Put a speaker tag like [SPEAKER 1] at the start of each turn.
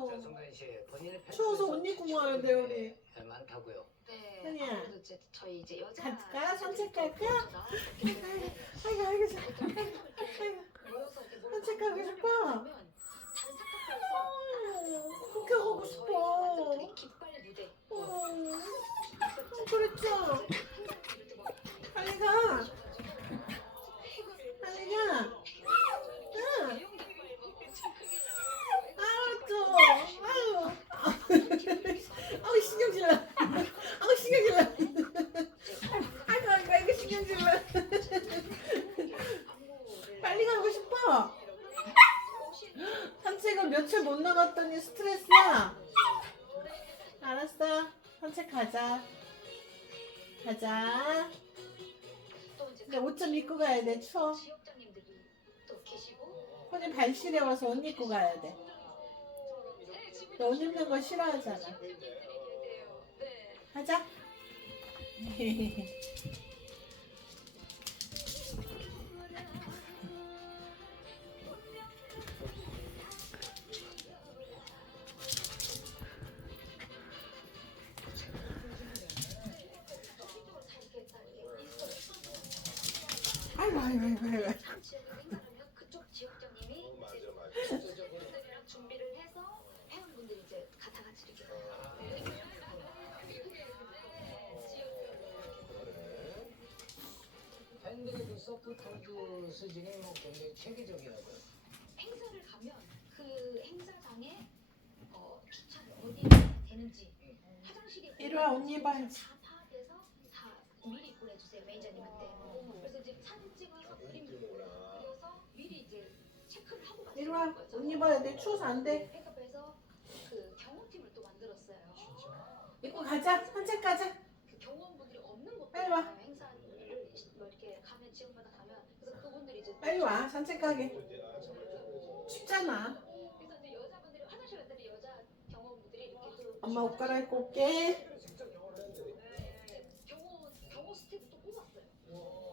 [SPEAKER 1] 정선 씨 본인의
[SPEAKER 2] 추워서 옷 입고 와야 돼요, 우리.
[SPEAKER 1] 네, 많다고요.
[SPEAKER 3] 네.
[SPEAKER 2] 현이야.
[SPEAKER 3] 아무래도 이제 저희 이제 여자
[SPEAKER 2] 갈까? 산책 갈까?
[SPEAKER 3] 때문에
[SPEAKER 2] 아이고 아이고 자- 아이고 산책 가고
[SPEAKER 3] 놀고
[SPEAKER 2] 싶어. 그렇게 가고
[SPEAKER 3] 저희
[SPEAKER 2] 싶어.
[SPEAKER 3] 깃발 무대
[SPEAKER 2] 어. 그랬죠. 빨리 가. 빨리 가. 응. 알았죠. 아유. 아우 신경질나. 아우 신경질나. 아이고 신경질나. 빨리 가고 싶어. 산책을 며칠 못 나갔더니 스트레스야. 알았어. 산책 가자. 가자. 근데 옷 좀 입고 가야 돼. 추워. 혼이 발실에 와서 옷 입고 가야 돼. 너 옷 입는 거 싫어하잖아.
[SPEAKER 3] 네.
[SPEAKER 2] 가자. 아이고 아이고 아이고 아이고.
[SPEAKER 3] 그쪽 지역장님이 이제 분들이랑 준비를 해서 회원분들이 이제 가사 같이 이렇게
[SPEAKER 1] 팬들의 그 서포터즈 수준이 뭐 굉장히 체계적이라고요.
[SPEAKER 3] 행사를 가면 그 행사장에 어, 주차를 어디에 되는지 화장실이
[SPEAKER 2] 이리 와, 옷 입어야지.
[SPEAKER 3] 다 파악해서 다 미리 매니저님한테 그래서 이제 사진 찍어서 그림 그려서 미리 이제 체크를 하고 가시는
[SPEAKER 2] 이리 와. 옷 입어야 돼. 추워서 안 돼.
[SPEAKER 3] 팩업해서 그 경호팀을 또 만들었어요
[SPEAKER 2] 입고 가자. 산책 가자.
[SPEAKER 3] 그 경호원분들이 없는 곳
[SPEAKER 2] 빨리 와.
[SPEAKER 3] 행사를 뭐 이렇게 가면 지역마다 가면 그래서 그분들이 이제
[SPEAKER 2] 빨리 와. 산책 가게. 춥잖아.
[SPEAKER 3] 그래서 이제 여자분들이 화장실 갈 때는 여자 경호원분들이 이렇게 또
[SPEAKER 2] 엄마 옷 갈아입고 올게.
[SPEAKER 3] 경